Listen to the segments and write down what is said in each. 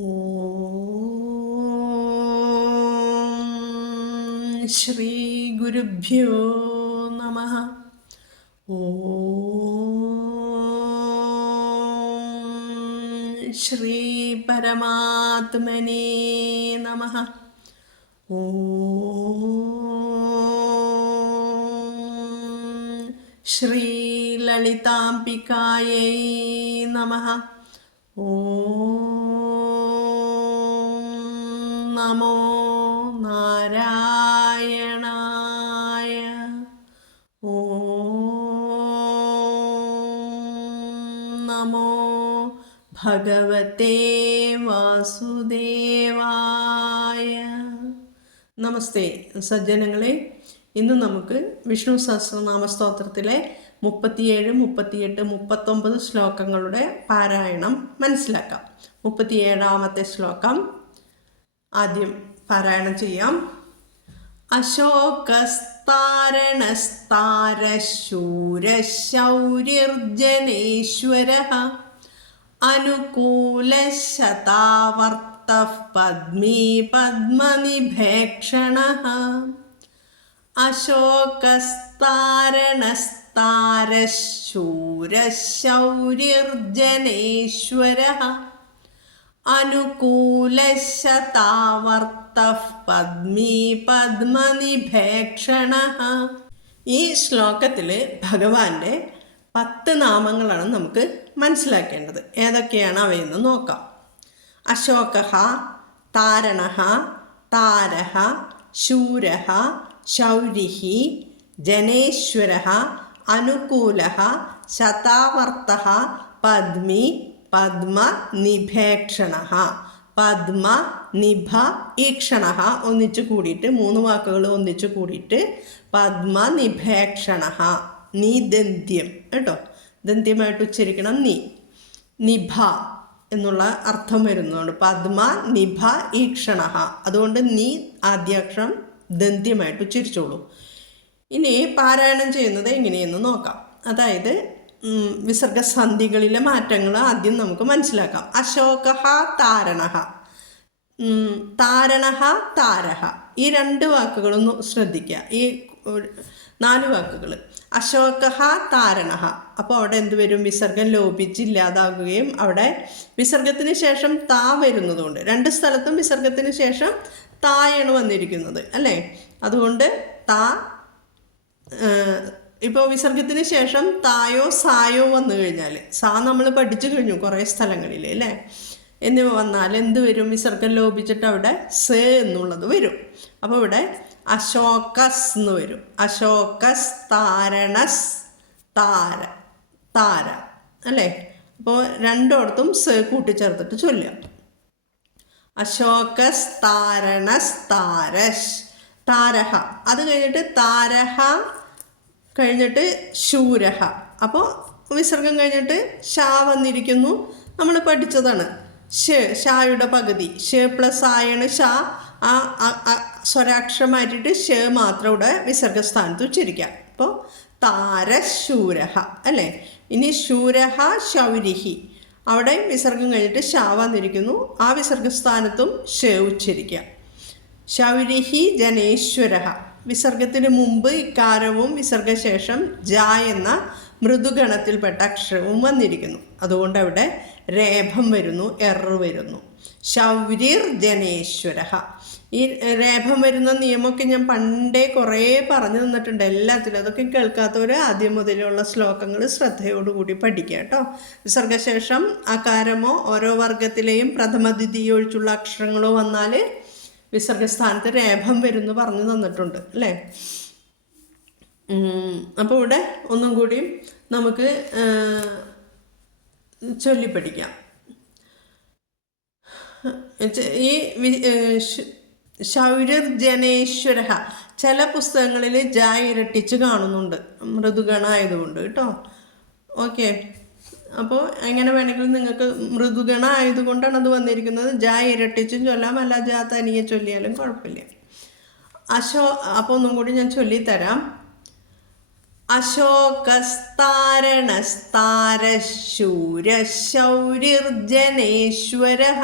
ഓം ശ്രീ ഗുരുഭ്യോ നമഃ. ഓം ശ്രീ പരമാത്മനേ നമഃ. ഓം ശ്രീ ലളിതാംബികായൈ നമഃ. ഓം നമോ നാരായണായ. ഓം നമോ ഭഗവതേ വാസുദേവായ. നമസ്തേ സജ്ജനങ്ങളെ, ഇന്ന് നമുക്ക് വിഷ്ണു സഹസ്രനാമ സ്തോത്രത്തിലെ 37, 38, 39 ശ്ലോകങ്ങളുടെ പാരായണം മനസ്സിലാക്കാം. 37ാമത്തെ ശ്ലോകം ആദ്യം പാരായണം ചെയ്യാം. അശോകസ്താരണസ്താരശൂരശൗര്യർജനേശ്വരഃ അനുകൂലശതാവർത്തഃ പദ്മീ പദ്മനിഭേക്ഷണഃ. അശോകസ്താരണസ്താരശൂരശൗര്യർജനേശ്വരഃ അനുകൂലശതാവർത്തഃ പദ്മീ പദ്മനിഭേക്ഷണഃ. ഈ ശ്ലോകത്തിൽ ഭഗവാന്റെ 10 നാമങ്ങളാണ് നമുക്ക് മനസ്സിലാക്കേണ്ടത്. ഏതൊക്കെയാണ് അവയെന്ന് നോക്കാം. അശോകഃ, താരണഃ, താരഃ, ശൂരഃ, ശൗരിഃ, ജനേശ്വരഃ, അനുകൂലഃ, ശതാവർത്തഃ, പദ്മി, പദ്മനിഭേക്ഷണഃ. പദ്മ നിഭ ഈക്ഷണഃ ഒന്നിച്ചു കൂടിയിട്ട് 3 വാക്കുകൾ ഒന്നിച്ചു കൂടിയിട്ട് പദ്മനിഭേക്ഷണഃ. നീ ദന്ത്യം കേട്ടോ, ദന്ത്യമായിട്ട് ഉച്ചരിക്കണം. നീ നിഭ എന്നുള്ള അർത്ഥം വരുന്നതുകൊണ്ട് പദ്മ നിഭ ഈക്ഷണഃ. അതുകൊണ്ട് നീ ആദ്യാക്ഷരം ദന്ത്യമായിട്ട് ഉച്ചരിച്ചോളൂ. ഇനി പാരായണം ചെയ്യുന്നത് എങ്ങനെയെന്ന് നോക്കാം. അതായത് വിസർഗസന്ധികളിലെ മാറ്റങ്ങൾ ആദ്യം നമുക്ക് മനസ്സിലാക്കാം. അശോകഃ, താരണഃ, താരണഃ, താരഃ, ഈ 2 വാക്കുകളൊന്ന് ശ്രദ്ധിക്കുക. ഈ 4 വാക്കുകൾ അശോകഃ, താരണഃ. അപ്പോൾ അവിടെ എന്ത് വരും? വിസർഗം ലോപിച്ചില്ലാതാകുകയും അവിടെ വിസർഗത്തിന് ശേഷം താ വരുന്നതുകൊണ്ട് 2 സ്ഥലത്തും വിസർഗത്തിന് ശേഷം തായാണ് വന്നിരിക്കുന്നത് അല്ലേ. അതുകൊണ്ട് താ ഇപ്പോൾ വിസർഗത്തിന് ശേഷം തായോ സായോ വന്നു കഴിഞ്ഞാൽ, സാ നമ്മൾ പഠിച്ചു കഴിഞ്ഞു കുറേ സ്ഥലങ്ങളിൽ അല്ലേ, എന്നിവ വന്നാൽ എന്ത് വരും? വിസർഗം ലോപിച്ചിട്ട് അവിടെ സ എന്നുള്ളത് വരും. അപ്പോൾ ഇവിടെ അശോകസ് എന്ന് വരും. അശോകസ് താരണസ് താര, താര അല്ലേ. അപ്പോൾ 2 സ കൂട്ടിച്ചേർത്തിട്ട് ചൊല്ലാം. അശോകസ് താരണസ് താരശ് താരഹ. അത് കഴിഞ്ഞിട്ട് താരഹ കഴിഞ്ഞിട്ട് ശൂരഹ. അപ്പോൾ വിസർഗം കഴിഞ്ഞിട്ട് ഷാ വന്നിരിക്കുന്നു. നമ്മൾ പഠിച്ചതാണ്. ഷായുടെ പകുതി ഷ പ്ലസ് ആയാണ് ഷാ. ആ സ്വരാക്ഷരം മാറ്റിയിട്ട് ഷ മാത്രം ഇവിടെ വിസർഗസ്ഥാനത്ത് ഉച്ചരിക്കാം. അപ്പോൾ താരശൂരഹ അല്ലേ. ഇനി ശൂരഹ ശൗരിഹി, അവിടെ വിസർഗം കഴിഞ്ഞിട്ട് ഷാ വന്നിരിക്കുന്നു. ആ വിസർഗസ്ഥാനത്തും ഷ ഉച്ചരിക്കാം. ശൗരിഹി ജനേശ്വരഹ, വിസർഗത്തിന് മുമ്പ് ഇക്കാരവും വിസർഗശേഷം ജ എന്ന മൃദുഗണത്തിൽപ്പെട്ട അക്ഷരവും വന്നിരിക്കുന്നു. അതുകൊണ്ട് അവിടെ രേഭം വരുന്നു, എറർ വരുന്നു. ശൗര്യർ ജനേശ്വരഃ. ഈ രേഭം വരുന്ന നിയമമൊക്കെ ഞാൻ പണ്ടേ കുറേ പറഞ്ഞു തന്നിട്ടുണ്ട് എല്ലാത്തിലും. അതൊക്കെ കേൾക്കാത്തവർ ആദ്യം മുതലുള്ള ശ്ലോകങ്ങൾ ശ്രദ്ധയോടുകൂടി പഠിക്കുക കേട്ടോ. വിസർഗശേഷം അകാരമോ ഓരോ വർഗത്തിലെയും പ്രഥമ ദ്വിതീയ ഒഴിച്ചുള്ള അക്ഷരങ്ങളോ വന്നാൽ വിസർഗസ്ഥാനത്ത് രേഭം വരുന്നു പറഞ്ഞു തന്നിട്ടുണ്ട് അല്ലേ. അപ്പോൾ ഇവിടെ ഒന്നും കൂടി നമുക്ക് ചൊല്ലിപ്പഠിക്കാം. ഈ ശൗര്യർ ജനേശ്വരഃ ചില പുസ്തകങ്ങളിൽ ജ ഇരട്ടിച്ച് കാണുന്നുണ്ട്, മൃദുഗണായതുകൊണ്ട് കേട്ടോ. ഓക്കെ, അപ്പോൾ എങ്ങനെ വേണമെങ്കിലും നിങ്ങൾക്ക് മൃദുഗണ ആയതുകൊണ്ടാണ് അത് വന്നിരിക്കുന്നത്. ജ ഇരട്ടിച്ചും ചൊല്ലാം, അല്ല ജ തനിയെ ചൊല്ലിയാലും കുഴപ്പമില്ല. അപ്പോൾ ഒന്നും കൂടി ഞാൻ ചൊല്ലിത്തരാം. അശോകസ്താരണസ്താരശൂരശൗര്യർജനേശ്വരഃ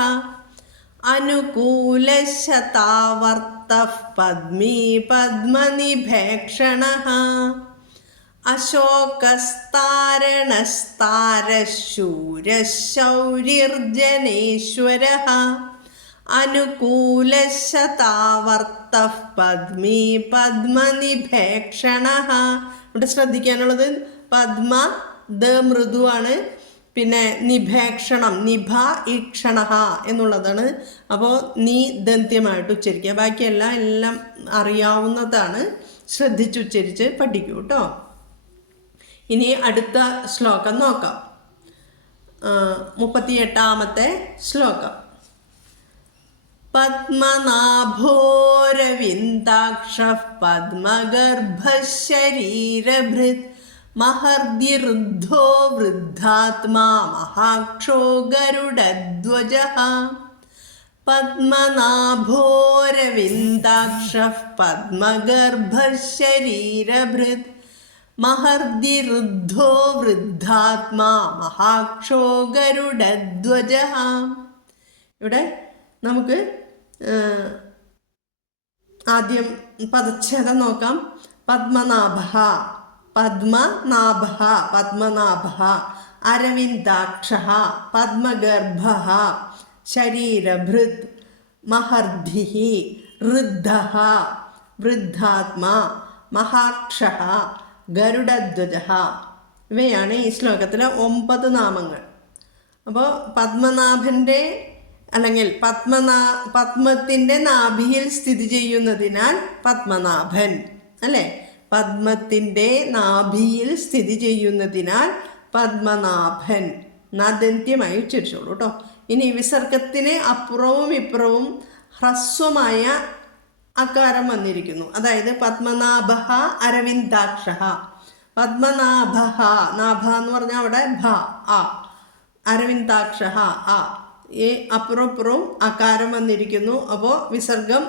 അനുകൂലശതാവർത്തഃ പദ്മീ പദ്മനിഭേക്ഷണഃ അശോകസ്താരണസ്താരശൂരശൗരിർജനേശ്വരഃ അനുകൂലശതാവർത്തഃ പദ്മീ പദ്മനിഭേക്ഷണഃ. ഇവിടെ ശ്രദ്ധിക്കാനുള്ളത് പദ്മ ദ മൃദുവാണ്, പിന്നെ നിഭേക്ഷണം നിഭ ഈക്ഷണ എന്നുള്ളതാണ്. അപ്പോൾ നീ ദന്ത്യമായിട്ട് ഉച്ചരിക്കുക. ബാക്കിയെല്ലാം അറിയാവുന്നതാണ്, ശ്രദ്ധിച്ചുച്ചരിച്ച് പഠിക്കൂ കേട്ടോ. ഇനി അടുത്ത ശ്ലോകം നോക്കാം. 38ാമത്തെ ശ്ലോകം. പദ്മനാഭോരവിന്ദാക്ഷഃ പദ്മഗർഭശരീരഭൃത് മഹർദ്ദിരുദ്ധോ വൃദ്ധാത്മാ മഹാക്ഷോ ഗരുഡധ്വജഃ. പദ്മനാഭോരവിന്ദാക്ഷഃ പദ്മഗർഭശരീരഭൃത് മഹർദ്ദിരുദ്ധോ വൃദ്ധാത്മാ മഹാക്ഷോ ഗരുഡധ്വജഃ. ഇവിടെ നമുക്ക് ആദ്യം പദച്ഛേദം നോക്കാം. പദ്മനാഭഃ പദ്മനാഭഃ പദ്മനാഭഃ അരവിന്ദാക്ഷഃ പദ്മഗർഭഃ ശരീരഭൃത് മഹർദ്ദിഃ ഋദ്ധഃ വൃദ്ധാത്മാ മഹാക്ഷഃ ഗരുഡധ്വജഃ. ഇവയാണ് ഈ ശ്ലോകത്തിലെ 9 നാമങ്ങൾ. അപ്പോൾ പദ്മനാഭൻ്റെ അല്ലെങ്കിൽ പദ്മത്തിൻ്റെ നാഭിയിൽ സ്ഥിതി ചെയ്യുന്നതിനാൽ പദ്മനാഭൻ അല്ലേ. പദ്മത്തിൻ്റെ നാഭിയിൽ സ്ഥിതി ചെയ്യുന്നതിനാൽ പദ്മനാഭൻ. നദന്ത്യമായി ഉച്ചരിച്ചോളൂ കേട്ടോ. ഇനി വിസർഗത്തിന് അപ്പുറവും ഇപ്പുറവും ഹ്രസ്വമായ അകാരം വന്നിരിക്കുന്നു. അതായത് പദ്മനാഭഃ അരവിന്ദാക്ഷഃ. പദ്മനാഭഃ നാഭ എന്ന് പറഞ്ഞാൽ അവിടെ ഭ ആ, അരവിന്ദാക്ഷഃ ആ, ഈ അപ്പുറവും അകാരം വന്നിരിക്കുന്നു. അപ്പോൾ വിസർഗം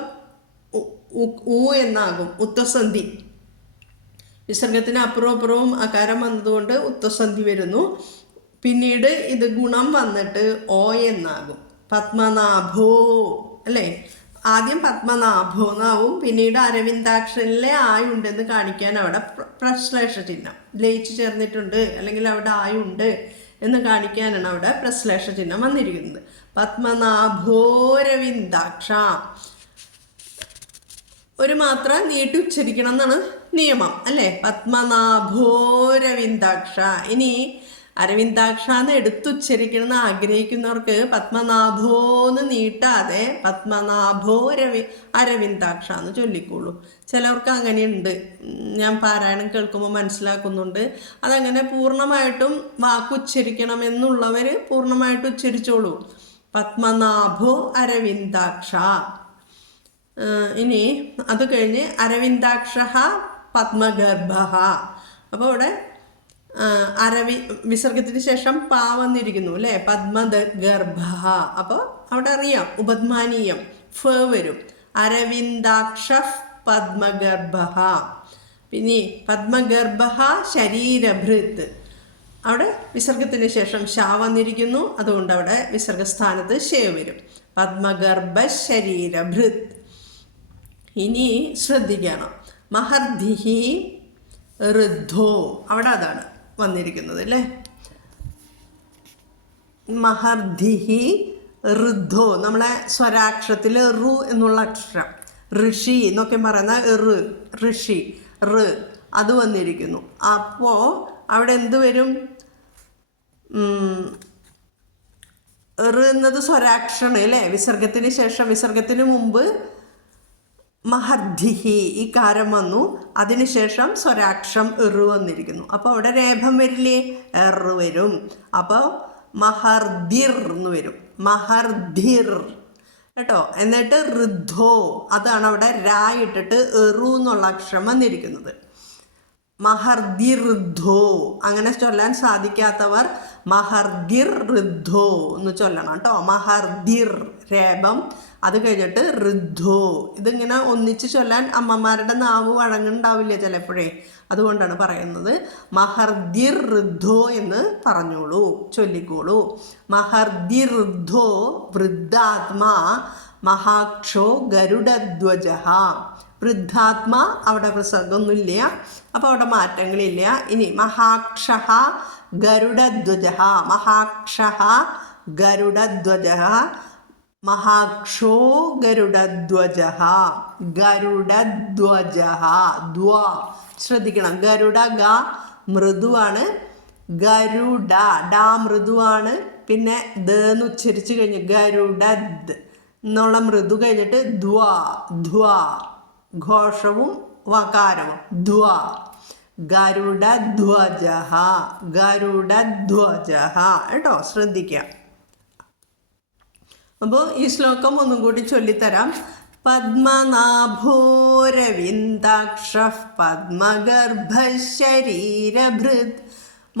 ഉ എന്നാകും, ഉത്തസന്ധി. വിസർഗത്തിന് അപ്പുറവും അകാരം വന്നതുകൊണ്ട് ഉത്തസന്ധി വരുന്നു. പിന്നീട് ഇത് ഗുണം വന്നിട്ട് ഓ എന്നാകും. പത്മനാഭോ അല്ലേ. ആദ്യം പത്മനാഭോ എന്നാവും, പിന്നീട് അരവിന്ദാക്ഷനിലെ ആയുണ്ടെന്ന് കാണിക്കാൻ അവിടെ പ്രശ്ലേഷ ചിഹ്നം ലയിച്ചു ചേർന്നിട്ടുണ്ട് അല്ലെങ്കിൽ അവിടെ ആയുണ്ട് എന്ന് കാണിക്കാനാണ് അവിടെ പ്രശ്ലേഷ ചിഹ്നം വന്നിരിക്കുന്നത്. പത്മനാഭോരവിന്ദാക്ഷ. ഒരു മാത്ര നീട്ടി ഉച്ചരിക്കണം എന്നാണ് നിയമം അല്ലേ. പത്മനാഭോരവിന്ദാക്ഷ. ഇനി അരവിന്ദാക്ഷ എന്ന് എടുത്തുച്ചരിക്കണമെന്ന് ആഗ്രഹിക്കുന്നവർക്ക് പത്മനാഭോന്ന് നീട്ടാതെ അരവിന്ദാക്ഷ എന്ന് ചൊല്ലിക്കോളൂ. ചിലവർക്ക് അങ്ങനെയുണ്ട്, ഞാൻ പാരായണം കേൾക്കുമ്പോൾ മനസ്സിലാക്കുന്നുണ്ട്. അതങ്ങനെ പൂർണ്ണമായിട്ടും വാക്കുച്ചരിക്കണമെന്നുള്ളവർ പൂർണ്ണമായിട്ട് ഉച്ചരിച്ചോളൂ. പത്മനാഭോ അരവിന്ദാക്ഷ. ഇനി അത് കഴിഞ്ഞ് അരവിന്ദാക്ഷ പത്മഗർഭഃ. അപ്പോൾ അവിടെ വിസർഗത്തിന് ശേഷം പാ വന്നിരിക്കുന്നു അല്ലേ. പദ്മഗർഭഃ. അപ്പോൾ അവിടെ അറിയാം ഉപദ്മാനീയം ഫ വരും. അരവിന്ദാക്ഷ പദ്മഗർഭഃ. പിന്നെ പദ്മഗർഭഃ ശരീരഭൃത്. അവിടെ വിസർഗത്തിന് ശേഷം ഷ വന്നിരിക്കുന്നു, അതുകൊണ്ട് അവിടെ വിസർഗസ്ഥാനത്ത് ഷേ വരും. പദ്മഗർഭ ശരീരഭൃത്. ഇനി ശ്രദ്ധിക്കണം. മഹർദ്ദിഃ ഋദ്ധോ. അവിടെ അതാണ് വന്നിരിക്കുന്നത് അല്ലേ. മഹർദ്ദിഃ ഋദ്ധോ. നമ്മളെ സ്വരാക്ഷരത്തിൽ ഋ എന്നുള്ള അക്ഷരം, ഋഷി എന്നൊക്കെ പറയുന്ന ഋഷി അത് വന്നിരിക്കുന്നു. അപ്പോൾ അവിടെ എന്ത് വരും? എന്നത് സ്വരാക്ഷരം അല്ലേ. വിസർഗത്തിന് ശേഷം, വിസർഗത്തിന് മുമ്പ് മഹർദ്ദിഃ ഈ കാരം വന്നു, അതിനുശേഷം സ്വരാക്ഷരം വന്നിരിക്കുന്നു. അപ്പോൾ അവിടെ രേഖം വരില്ലേ, വരും. അപ്പോൾ മഹർദ്ദിർ എന്ന് വരും, മഹർദ്ദിർ കേട്ടോ. എന്നിട്ട് ഋദ്ധോ, അതാണ് അവിടെ രാ ഇട്ടിട്ട് എന്നുള്ള അക്ഷരം വന്നിരിക്കുന്നത്. മഹർദ്ദിർ ഋദ്ധോ. അങ്ങനെ ചൊല്ലാൻ സാധിക്കാത്തവർ മഹർദ്ദിർ ഋദ്ധോ എന്ന് ചൊല്ലണം കേട്ടോ. മഹർദ്ദിർ രേഖം, അത് കഴിഞ്ഞിട്ട് ഋദ്ധോ. ഇതിങ്ങനെ ഒന്നിച്ച് ചൊല്ലാൻ അമ്മമാരുടെ നാവ് വഴങ്ങുന്നുണ്ടാവില്ല ചിലപ്പോഴേ. അതുകൊണ്ടാണ് പറയുന്നത് മഹർദിർദ്ധോ എന്ന് പറഞ്ഞോളൂ, ചൊല്ലിക്കോളൂ. മഹർദിർദ്ധോ വൃദ്ധാത്മാ മഹാക്ഷോ ഗരുഡധ്വജ. വൃദ്ധാത്മാ അവിടെ പ്രസംഗമൊന്നുമില്ല, അപ്പോൾ അവിടെ മാറ്റങ്ങളില്ല. ഇനി മഹാക്ഷ ഗരുഡധ്വജ. മഹാക്ഷ ഗരുഡധ്വജ. മഹാക്ഷോ ഗരുഡധ്വജ. ഗരുഡധ്വജ. ശ്രദ്ധിക്കണം, ഗരുഡ ഗ മൃദുവാണ്, ഗരുഡ ഡ മൃദുവാണ്. പിന്നെ ദ എന്ന് ഉച്ചരിച്ച് കഴിഞ്ഞ് ഗരുഡദ് എന്നുള്ള മൃദു കഴിഞ്ഞിട്ട് ധ്വ ഘോഷവും വകാരവും ഗരുഡധ്വജ. ഗരുഡധ്വജ കേട്ടോ, ശ്രദ്ധിക്കുക. അപ്പോൾ ഈ ശ്ലോകം ഒന്നും കൂടി ചൊല്ലിത്തരാം. പദ്മനാഭോരവിന്ദാക്ഷ പദ്മഗർഭശരീരഭൃത്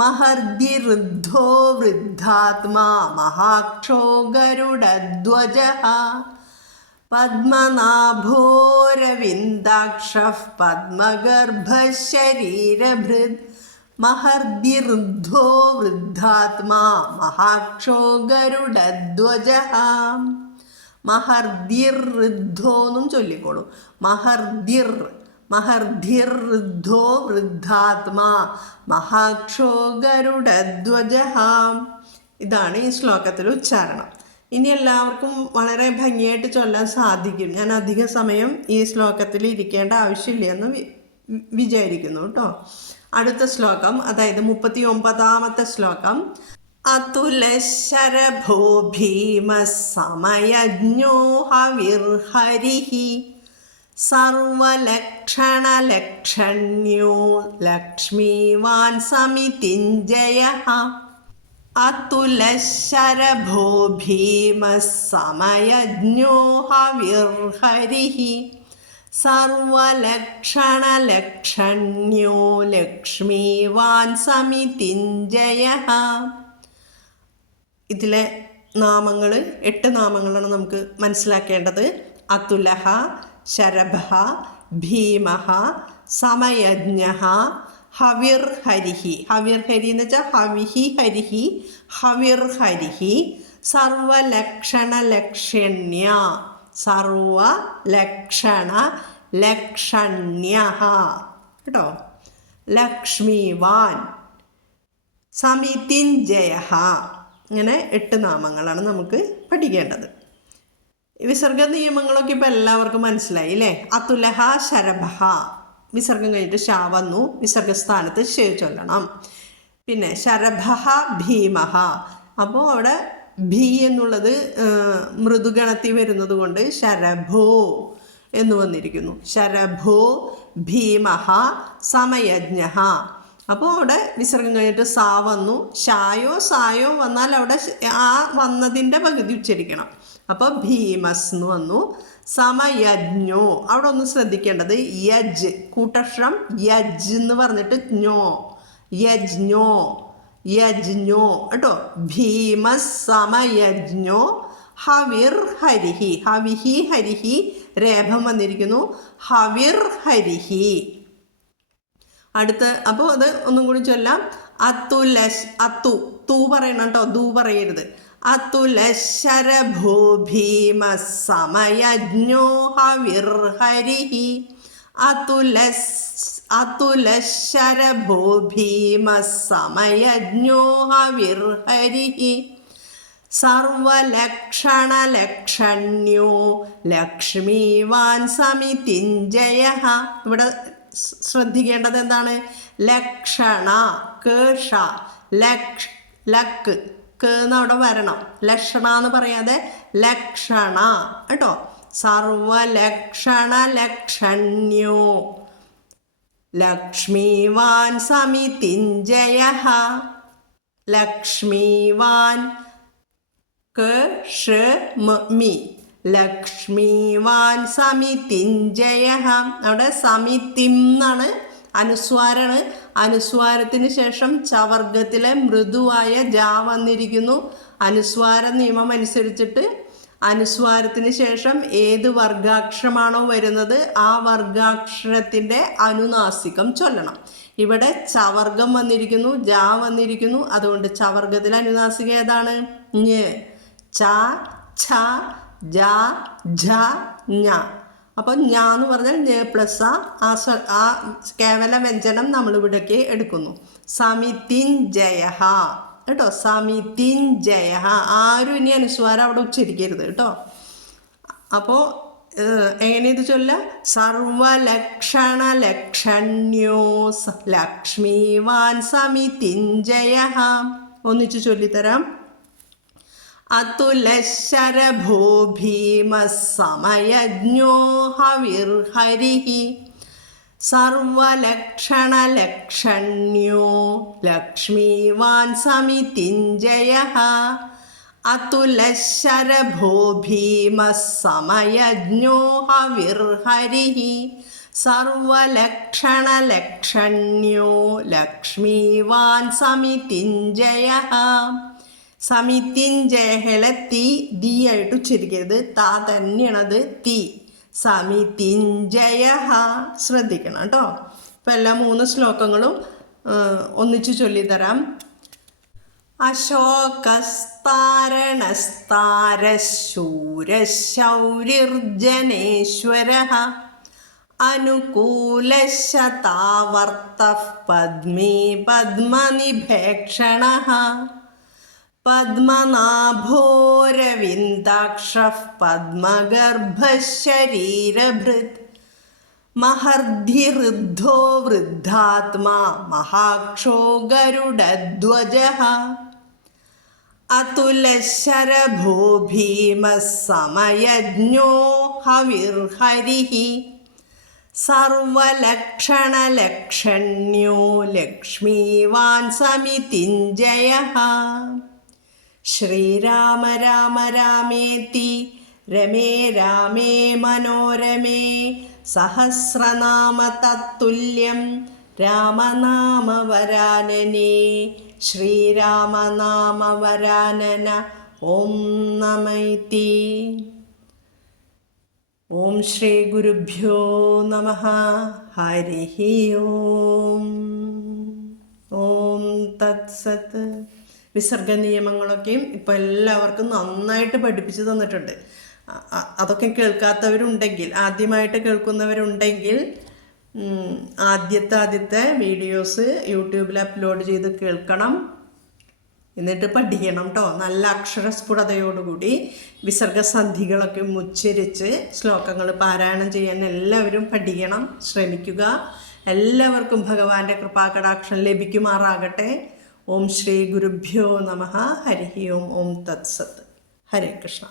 മഹർദിർദ്ധോ വൃദ്ധാത്മാ മഹാക്ഷോ ഗരുഡധ്വജ. പദ്മനാഭോരവിന്ദാക്ഷ പദ്മഗർഭശരീരഭൃത് മഹർദിർദ്ധോ വൃദ്ധാത്മാ മഹാക്ഷോ ഗരുഡധ്വജ. മഹർദിർദ്ധോ എന്നും ചൊല്ലിക്കോളൂ. മഹർദിർദ്ധോ വൃദ്ധാത്മാ മഹാക്ഷോ ഗരുഡധ്വജ. ഇതാണ് ഈ ശ്ലോകത്തിലെ ഉച്ചാരണം. ഇനി എല്ലാവർക്കും വളരെ ഭംഗിയായിട്ട് ചൊല്ലാൻ സാധിക്കും. ഞാൻ അധിക സമയം ഈ ശ്ലോകത്തിൽ ഇരിക്കേണ്ട ആവശ്യമില്ല എന്ന് വിചാരിക്കുന്നു കേട്ടോ. അടുത്ത ശ്ലോകം, അതായത് 39ാമത്തെ ശ്ലോകം. അതുലശരഭോ ഭീമ സമയജ്ഞോ ഹവിർഹരിഃ സർവലക്ഷണലക്ഷണ്യോ ലക്ഷ്മീവാൻ സമിതിഞ്ജയഃ. അതുലശരഭോ ഭീമ സമയജ്ഞോ ഹവിർഹരിഃ സർവലക്ഷണലക്ഷണ്യോ ലക്ഷ്മീവാൻ സമിതിഞ്ജയഃ. ഇതിലെ നാമങ്ങൾ 8 നാമങ്ങളാണ് നമുക്ക് മനസ്സിലാക്കേണ്ടത്. അതുലഃ, ശരഭഃ, ഭീമഃ, സമയജ്ഞഃ, ഹവിർഹരിഃ. ഹവിർഹരി എന്ന് വെച്ചാൽ ഹവിഹി ഹരിഹി, ഹവിർഹരിഃ. സർവലക്ഷണലക്ഷണ്യ, സർവലക്ഷണലക്ഷണ്യഃ കേട്ടോ. ലക്ഷ്മീവാൻ, സമിതിഞ്ജയഃ. ഇങ്ങനെ 8 നാമങ്ങളാണ് നമുക്ക് പഠിക്കേണ്ടത്. വിസർഗ നിയമങ്ങളൊക്കെ ഇപ്പോൾ എല്ലാവർക്കും മനസ്സിലായി അല്ലേ. അതുലഃ ശരഭഃ, വിസർഗം കഴിഞ്ഞിട്ട് ഷ വന്നു, വിസർഗസ്ഥാനത്ത് ഷ ചൊല്ലണം. പിന്നെ ശരഭഃ ഭീമഃ, അപ്പോൾ അവിടെ ഭീ എന്നുള്ളത് മൃദുഗണത്തിൽ വരുന്നത് കൊണ്ട് ശരഭോ എന്ന് വന്നിരിക്കുന്നു. ശരഭോ ഭീമഃ സമയജ്ഞഃ. അപ്പോൾ അവിടെ വിസർഗം കഴിഞ്ഞിട്ട് സാ വന്നു, ഷായോ സായോ വന്നാൽ അവിടെ ആ വന്നതിൻ്റെ പകുതി ഉച്ചരിക്കണം. അപ്പോൾ ഭീമസ് എന്ന് വന്നു. സമയജ്ഞോ, അവിടെ ഒന്ന് ശ്രദ്ധിക്കേണ്ടത് യജ്, കൂട്ടക്ഷരം യജ് എന്ന് പറഞ്ഞിട്ട് ജ്ഞോ, യജ്ഞോ യജ്ഞോ കേട്ടോ. ഭീമസ് സമയജ്ഞോ ഹവിർ ഹരിഹി. ഹവിഹി ഹരിഹി രേഖം വന്നിരിക്കുന്നു. ഹവിർ ഹരിഹി. അടുത്ത് അപ്പോൾ അത് ഒന്നും കൂടി ചൊല്ലാം. അതുലശ്, അത്തു തൂ പറയണം കേട്ടോ, ദൂ പറയരുത്. അതുലശരഭോ ഭീമ സമയജ്ഞോ ഹവിർഹരിഃ. അതുലശരഭോ ഭീമ സമയജ്ഞോ ഹവിർഹരിഃ. സർവലക്ഷണലക്ഷണ്യോ ലക്ഷ്മീവാൻ സമിതിഞ്ജയഃ. ഇവിടെ ശ്രദ്ധിക്കേണ്ടത് എന്താണ്? ലക്ഷണ, കേഷ, ലക്ക് എന്ന് അവിടെ വരണം. ലക്ഷണ എന്ന് പറയാതെ ലക്ഷണ കേട്ടോ. സർവലക്ഷണലക്ഷണ്യോ ലക്ഷ്മീവാൻ സമിതിഞ്ജയഃ. ലക്ഷ്മീവാൻ മി, ലക്ഷ്മീവാൻ സമിതിഞ്ജയഃ. അവിടെ സമിതിം എന്നാണ്, അനുസ്വാരാണ്. അനുസ്വാരത്തിന് ശേഷം ചവർഗത്തിലെ മൃദുവായ ജ വന്നിരിക്കുന്നു. അനുസ്വാര നിയമം അനുസരിച്ചിട്ട് അനുസ്വാരത്തിന് ശേഷം ഏത് വർഗാക്ഷരമാണോ വരുന്നത് ആ വർഗാക്ഷരത്തിൻ്റെ അനുനാസികം ചൊല്ലണം. ഇവിടെ ചവർഗം വന്നിരിക്കുന്നു, ജാ വന്നിരിക്കുന്നു. അതുകൊണ്ട് ചവർഗത്തിലെ അനുനാസികം ഏതാണ്? ഞ്. ച, ഛ, ജ, ഝ, ഞ. അപ്പോൾ ഞാ എന്ന് പറഞ്ഞാൽ ഞ പ്ലസ് ആ കേവല വ്യഞ്ജനം നമ്മളിവിടേക്ക് എടുക്കുന്നു. സമിതിഞ്ജയ കേട്ടോ, സമിതിഞ്ജയ. ആരും ഇനി അനുസ്വാരം അവിടെ ഉച്ചരിക്കരുത് കേട്ടോ. അപ്പോൾ എങ്ങനെ ഇത് ചൊല്ല? സർവലക്ഷണ ലക്ഷണ്യോ ലക്ഷ്മീവാൻ സമിതിഞ്ജയ. ഒന്നിച്ച് ചൊല്ലിത്തരാം. അതുലശരഭോ ഭീമസമയജ്ഞോ ഹവിർഹരിഃ സർവലക്ഷണ ലക്ഷണ്യോ ലക്ഷ്മീവാൻ സമിതിഞ്ജയഃ. അതുലശരഭോ ഭീമസമയജ്ഞോ ഹവിർഹരിഃ സർവലക്ഷണ ലക്ഷണ്യോ ലക്ഷ്മീവാൻ സമിതിഞ്ജയഃ. സമിതിഞ്ജയഹലെ തീ ദീ ആയിട്ട് ഉച്ചരിക്കരുത്, താ തന്നെയാണത് തീ. സമിതിഞ്ജയ ശ്രദ്ധിക്കണം കേട്ടോ. ഇപ്പം എല്ലാ 3 ശ്ലോകങ്ങളും ഒന്നിച്ചു ചൊല്ലിത്തരാം. അശോകസ്താരണസ്താരശൂരശൗരിർജനേശ്വരഃ അനുകൂലശതാവർത്തഃ പദ്മീ പദ്മനിഭേക്ഷണഃ പദ്മനാഭോരവിന്ദാക്ഷഃ പദ്മഗർഭശരീരഭൃത് മഹർദ്ധിഋദ്ധോ വൃദ്ധാത്മാ മഹാക്ഷോ ഗരുഡധ്വജഃ. അതുലശരഭോ ഭീമസമയജ്ഞോ ഹവിർഹരിഃ സർവലക്ഷണ ലക്ഷണ്യോ ലക്ഷ്മീവാൻ സമിതിഞ്ജയഃ. ശ്രീരാമ രാമ രാമേതി രമേ രാമേ മനോരമേ സഹസ്രനാമ തത്തുല്യം രാമനാമവരാനനേ. ശ്രീരാമനാമവരാനന ഓം നമൈതി. ഓം ശ്രീ ഗുരുഭ്യോ നമഃ. ഹരിഃ ഓം. ഓം തത്സത്. വിസർഗ നിയമങ്ങളൊക്കെയും ഇപ്പോൾ എല്ലാവർക്കും നന്നായിട്ട് പഠിപ്പിച്ചു തന്നിട്ടുണ്ട്. അതൊക്കെ കേൾക്കാത്തവരുണ്ടെങ്കിൽ, ആദ്യമായിട്ട് കേൾക്കുന്നവരുണ്ടെങ്കിൽ ആദ്യത്തെ വീഡിയോസ് യൂട്യൂബിൽ അപ്ലോഡ് ചെയ്ത് കേൾക്കണം. എന്നിട്ട് പഠിക്കണം കേട്ടോ. നല്ല അക്ഷരസ്ഫുടതയോടുകൂടി വിസർഗസന്ധികളൊക്കെ ഉച്ചരിച്ച് ശ്ലോകങ്ങൾ പാരായണം ചെയ്യാൻ എല്ലാവരും പഠിക്കണം, ശ്രമിക്കുക. എല്ലാവർക്കും ഭഗവാന്റെ കൃപാകടാക്ഷം ലഭിക്കുമാറാകട്ടെ. ഓം ശ്രീ ഗുരുഭ്യോ നമഃ. ഹരിഃ ഓം. ഓം തത്സത്. ഹരേ കൃഷ്ണ.